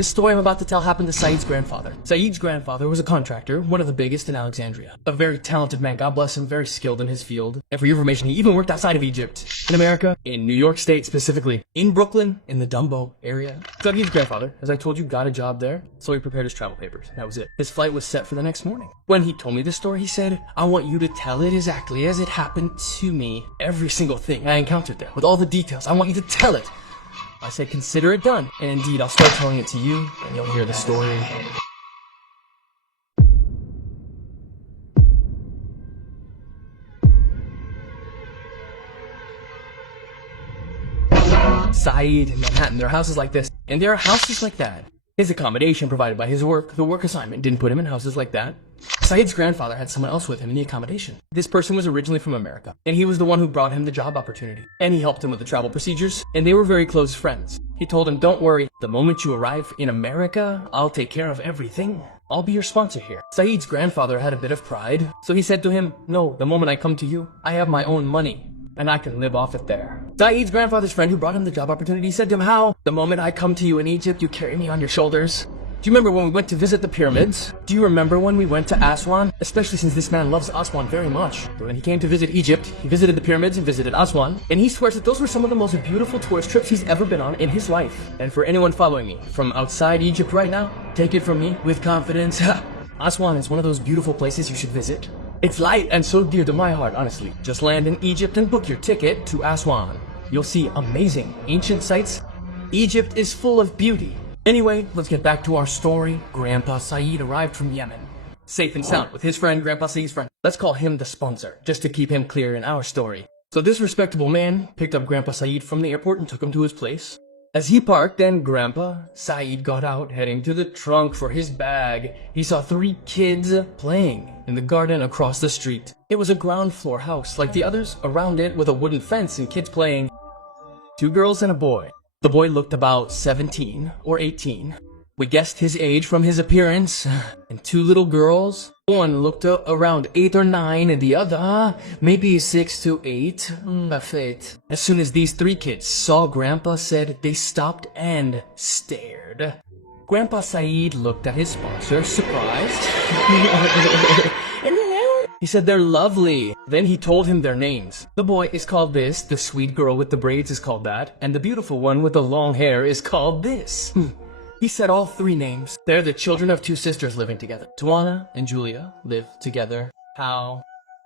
This story I'm about to tell happened to Saeed's grandfather. Saeed's grandfather was a contractor, one of the biggest in Alexandria. A very talented man, God bless him, very skilled in his field. And for your information, he even worked outside of Egypt. In America, in New York State specifically, in Brooklyn, in the Dumbo area. Saeed's grandfather, as I told you, got a job there, so he prepared his travel papers. That was it. His flight was set for the next morning. When he told me this story, he said, I want you to tell it exactly as it happened to me. Every single thing I encountered there, with all the details, I want you to tell it. I said, consider it done. And indeed, I'll start telling it to you, and you'll hear the story. Saeed in Manhattan, there are houses like this, and there are houses like that. His accommodation provided by his work, the work assignment, didn't put him in houses like that. Saeed's grandfather had someone else with him in the accommodation. This person was originally from America, and he was the one who brought him the job opportunity. And he helped him with the travel procedures, and they were very close friends. He told him, don't worry, the moment you arrive in America, I'll take care of everything. I'll be your sponsor here. Saeed's grandfather had a bit of pride, so he said to him, no, the moment I come to you, I have my own money, and I can live off it there. Saeed's grandfather's friend who brought him the job opportunity said to him, how? The moment I come to you in Egypt, you carry me on your shoulders. Do you remember when we went to visit the pyramids? Do you remember when we went to Aswan? Especially since this man loves Aswan very much. But when he came to visit Egypt, he visited the pyramids and visited Aswan, and he swears that those were some of the most beautiful tourist trips he's ever been on in his life. And for anyone following me from outside Egypt right now, take it from me with confidence. Aswan is one of those beautiful places you should visit. It's light and so dear to my heart, honestly. Just land in Egypt and book your ticket to Aswan. You'll see amazing ancient sites. Egypt is full of beauty. Anyway, let's get back to our story. Grandpa Saeed arrived from Yemen, safe and sound, with his friend, Grandpa Saeed's friend. Let's call him the sponsor, just to keep him clear in our story. So this respectable man picked up Grandpa Saeed from the airport and took him to his place. As he parked and Grandpa Saeed got out, heading to the trunk for his bag, he saw 3 kids playing in the garden across the street. It was a ground floor house, like the others, around it with a wooden fence and kids playing. 2 girls and a boy. The boy looked about 17 or 18. We guessed his age from his appearance. And 2 little girls. One looked around 8 or 9 and the other maybe 6 to 8. Fate. As soon as these 3 kids saw Grandpa Said, they stopped and stared. Grandpa Saeed looked at his sponsor, surprised. He said they're lovely. Then he told him their names. The boy is called this, the sweet girl with the braids is called that, and the beautiful one with the long hair is called this. He said all 3 names. They're the children of 2 sisters living together. Tawana and Julia live together. How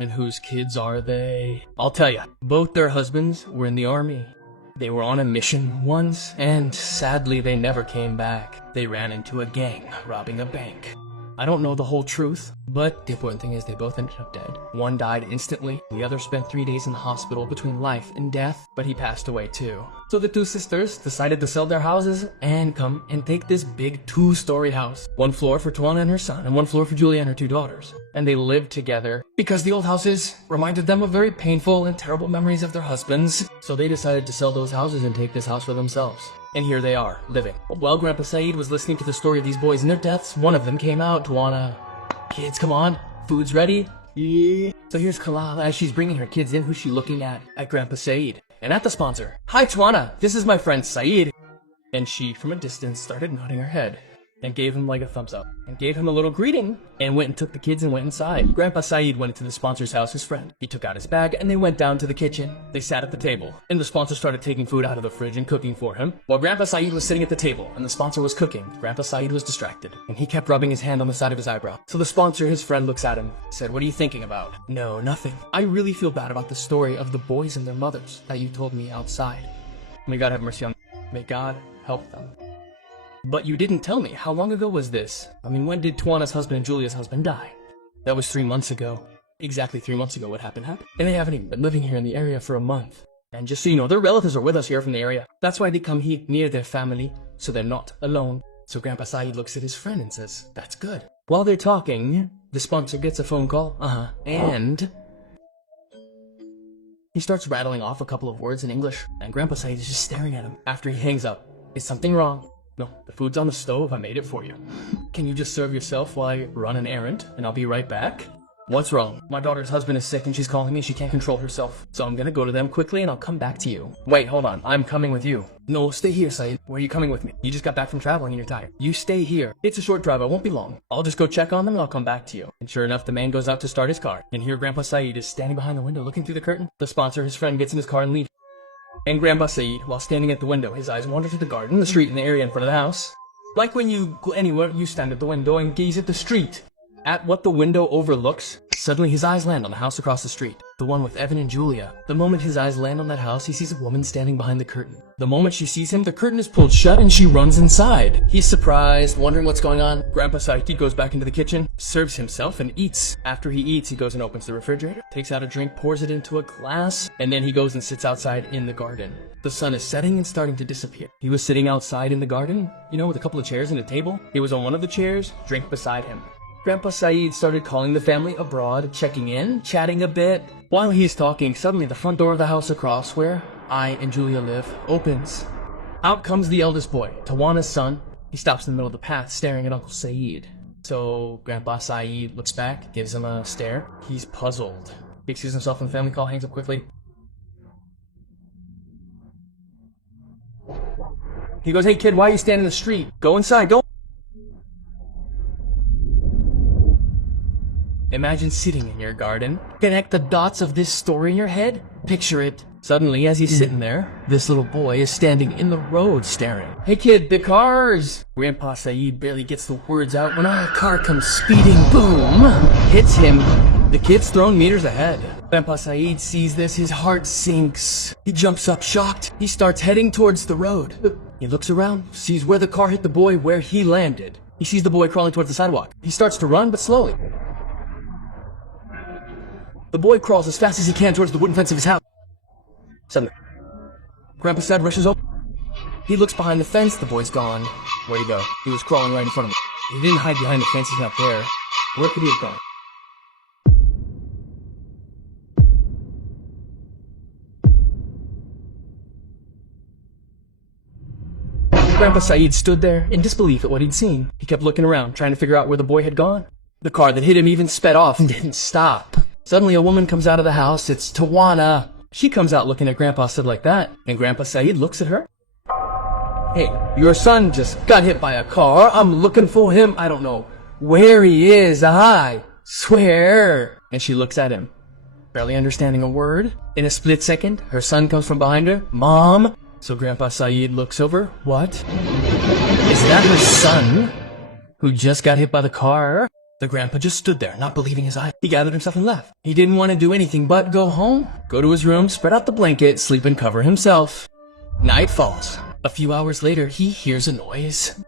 and whose kids are they? I'll tell you, both their husbands were in the army. They were on a mission once, and sadly they never came back. They ran into a gang robbing a bank. I don't know the whole truth, but the important thing is they both ended up dead. One died instantly, the other spent 3 days in the hospital between life and death, but he passed away too. So the 2 sisters decided to sell their houses and come and take this big 2-story house. 1 floor for Tawana and her son, and 1 floor for Julia and her 2 daughters. And they lived together because the old houses reminded them of very painful and terrible memories of their husbands. So they decided to sell those houses and take this house for themselves. And here they are, living. While Grandpa Saeed was listening to the story of these boys and their deaths, one of them came out. Tawana, kids, come on, food's ready. Yeah. So here's Kalal as she's bringing her kids in. Who's she looking at? At Grandpa Saeed. And at the sponsor. Hi, Tawana, this is my friend Saeed. And she, from a distance, started nodding her head. And gave him like a thumbs up. And gave him a little greeting. And went and took the kids and went inside. Grandpa Saeed went into the sponsor's house, his friend. He took out his bag and they went down to the kitchen. They sat at the table. And the sponsor started taking food out of the fridge and cooking for him. While Grandpa Saeed was sitting at the table and the sponsor was cooking, Grandpa Saeed was distracted. And he kept rubbing his hand on the side of his eyebrow. So the sponsor, his friend, looks at him. Said, what are you thinking about? No, nothing. I really feel bad about the story of the boys and their mothers that you told me outside. May God have mercy on them. May God help them. But you didn't tell me. How long ago was this? I mean, when did Tawana's husband and Julia's husband die? That was 3 months ago. Exactly 3 months ago what happened. And they haven't even been living here in the area for a month. And just so you know, their relatives are with us here from the area. That's why they come here near their family, so they're not alone. So Grandpa Saeed looks at his friend and says, that's good. While they're talking, the sponsor gets a phone call. And he starts rattling off a couple of words in English. And Grandpa Saeed is just staring at him. After he hangs up, is something wrong? No, the food's on the stove. I made it for you. Can you just serve yourself while I run an errand, and I'll be right back? What's wrong? My daughter's husband is sick and she's calling me. She can't control herself. So I'm gonna go to them quickly and I'll come back to you. Wait, hold on. I'm coming with you. No, stay here, Saeed. Where are you coming with me? You just got back from traveling and you're tired. You stay here. It's a short drive. It won't be long. I'll just go check on them and I'll come back to you. And sure enough, the man goes out to start his car. And here Grandpa Saeed is standing behind the window looking through the curtain. The sponsor, his friend, gets in his car and leaves. And Grandpa Saeed, while standing at the window, his eyes wander to the garden, the street, and the area in front of the house. Like when you go anywhere, you stand at the window and gaze at the street. At what the window overlooks, suddenly his eyes land on the house across the street, the one with Evan and Julia. The moment his eyes land on that house, he sees a woman standing behind the curtain. The moment she sees him, the curtain is pulled shut and she runs inside. He's surprised, wondering what's going on. Grandpa Saeed goes back into the kitchen, serves himself, and eats. After he eats, he goes and opens the refrigerator, takes out a drink, pours it into a glass, and then he goes and sits outside in the garden. The sun is setting and starting to disappear. He was sitting outside in the garden, with a couple of chairs and a table. He was on one of the chairs, drink beside him. Grandpa Saeed started calling the family abroad, checking in, chatting a bit. While he's talking, suddenly the front door of the house across where I and Julia live opens. Out comes the eldest boy, Tawana's son. He stops in the middle of the path, staring at Uncle Saeed. So Grandpa Saeed looks back, gives him a stare. He's puzzled. He excuses himself from the family call, hangs up quickly. He goes, "Hey kid, why are you standing in the street? Go inside, go." Imagine sitting in your garden. Connect the dots of this story in your head. Picture it. Suddenly, as he's sitting there, this little boy is standing in the road staring. "Hey kid, the cars!" Grandpa Saeed barely gets the words out when a car comes speeding, boom, hits him. The kid's thrown meters ahead. Grandpa Saeed sees this, his heart sinks. He jumps up shocked. He starts heading towards the road. He looks around, sees where the car hit the boy, where he landed. He sees the boy crawling towards the sidewalk. He starts to run, but slowly. The boy crawls as fast as he can towards the wooden fence of his house. Suddenly, Grandpa Saeed rushes over. He looks behind the fence. The boy's gone. Where'd he go? He was crawling right in front of him. He didn't hide behind the fence. He's not there. Where could he have gone? Grandpa Saeed stood there in disbelief at what he'd seen. He kept looking around, trying to figure out where the boy had gone. The car that hit him even sped off and didn't stop. Suddenly a woman comes out of the house. It's Tawana. She comes out looking at Grandpa Saeed like that, and Grandpa Saeed looks at her. "Hey, your son just got hit by a car. I'm looking for him. I don't know where he is. I swear." And she looks at him, barely understanding a word. In a split second, her son comes from behind her. "Mom." So Grandpa Saeed looks over. What? Is that her son who just got hit by the car? The grandpa just stood there, not believing his eyes. He gathered himself and left. He didn't want to do anything but go home, go to his room, spread out the blanket, sleep and cover himself. Night falls. A few hours later, he hears a noise.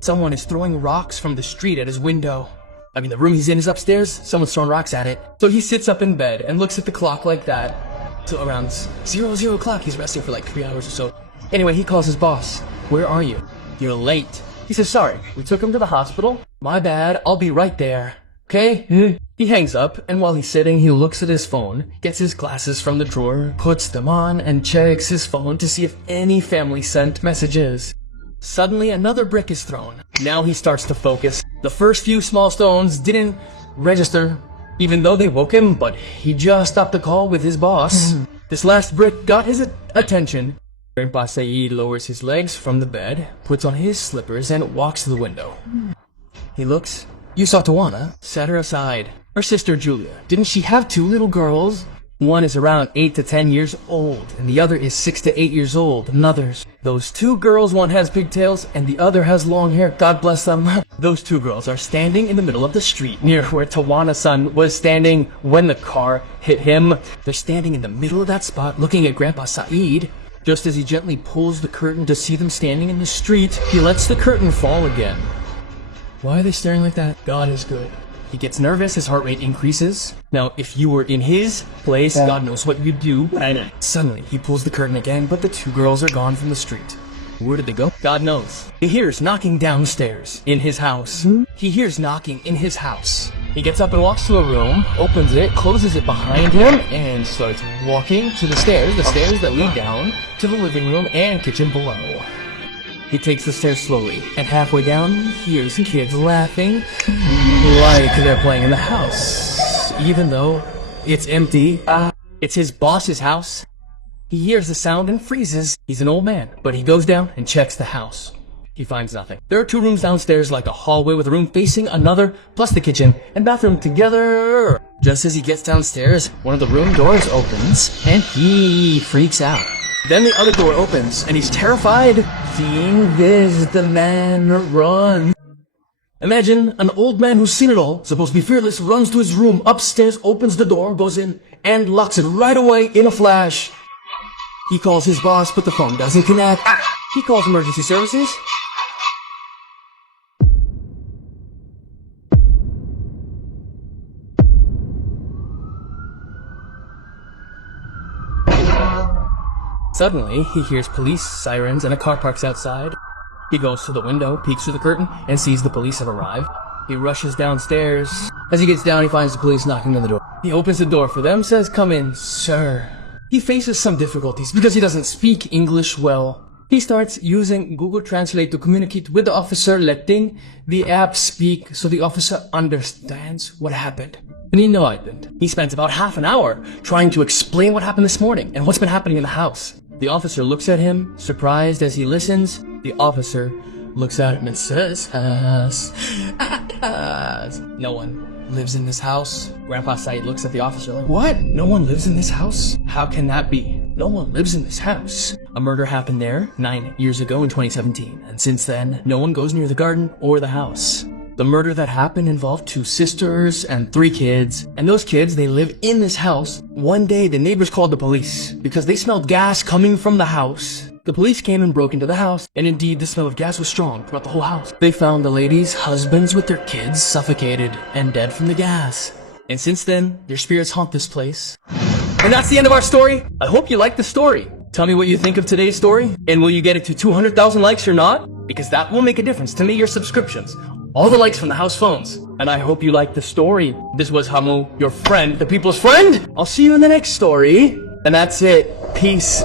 Someone is throwing rocks from the street at his window. The room he's in is upstairs. Someone's throwing rocks at it. So he sits up in bed and looks at the clock like that. Till around 00 o'clock, he's resting for like 3 hours or so. Anyway, he calls his boss. "Where are you?" "You're late." He says, "Sorry, we took him to the hospital. My bad, I'll be right there. Okay?" He hangs up, and while he's sitting, he looks at his phone, gets his glasses from the drawer, puts them on, and checks his phone to see if any family sent messages. Suddenly, another brick is thrown. Now he starts to focus. The first few small stones didn't register, even though they woke him, but he just stopped the call with his boss. This last brick got his attention. Grandpa Saeed lowers his legs from the bed, puts on his slippers, and walks to the window. He looks. "You saw Tawana?" Set her aside. Her sister Julia. Didn't she have 2 little girls? One is around 8 to 10 years old, and the other is 6 to 8 years old. Another's. Those 2 girls, one has pigtails, and the other has long hair. God bless them. Those 2 girls are standing in the middle of the street, near where Tawana's son was standing when the car hit him. They're standing in the middle of that spot, looking at Grandpa Saeed. Just as he gently pulls the curtain to see them standing in the street, he lets the curtain fall again. Why are they staring like that? God is good. He gets nervous, his heart rate increases. Now, if you were in his place, God knows what you'd do. Suddenly, he pulls the curtain again, but the 2 girls are gone from the street. Where did they go? God knows. He hears knocking downstairs in his house. He hears knocking in his house. He gets up and walks to a room, opens it, closes it behind him, and starts walking to the stairs that lead down to the living room and kitchen below. He takes the stairs slowly, and halfway down, he hears kids laughing like they're playing in the house. even though it's empty. It's his boss's house. He hears the sound and freezes. He's an old man, but he goes down and checks the house. He finds nothing. There are 2 rooms downstairs, like a hallway with a room facing another, plus the kitchen and bathroom together. Just as he gets downstairs, one of the room doors opens, and he freaks out. Then the other door opens, and he's terrified. Seeing this, the man runs. Imagine an old man who's seen it all, supposed to be fearless, runs to his room, upstairs, opens the door, goes in, and locks it right away in a flash. He calls his boss, but the phone doesn't connect. He calls emergency services. Suddenly, he hears police sirens and a car parks outside. He goes to the window, peeks through the curtain, and sees the police have arrived. He rushes downstairs. As he gets down, he finds the police knocking on the door. He opens the door for them, says, "Come in, sir." He faces some difficulties because he doesn't speak English well. He starts using Google Translate to communicate with the officer, letting the app speak so the officer understands what happened. And he nodded. He spends about half an hour trying to explain what happened this morning and what's been happening in the house. The officer looks at him, surprised as he listens. The officer looks at him and says, "No one lives in this house." Grandpa Saeed looks at the officer like, "What? No one lives in this house? How can that be? No one lives in this house." A murder happened there 9 years ago in 2017, and since then, no one goes near the garden or the house. The murder that happened involved 2 sisters and 3 kids, and those kids, they live in this house. One day, the neighbors called the police because they smelled gas coming from the house. The police came and broke into the house, and indeed, the smell of gas was strong throughout the whole house. They found the ladies' husbands with their kids suffocated and dead from the gas. And since then, their spirits haunt this place. And that's the end of our story. I hope you liked the story. Tell me what you think of today's story, and will you get it to 200,000 likes or not? Because that will make a difference to me, your subscriptions. All the likes from the house phones. And I hope you liked the story. This was Hamu, your friend, the people's friend. I'll see you in the next story. And that's it. Peace.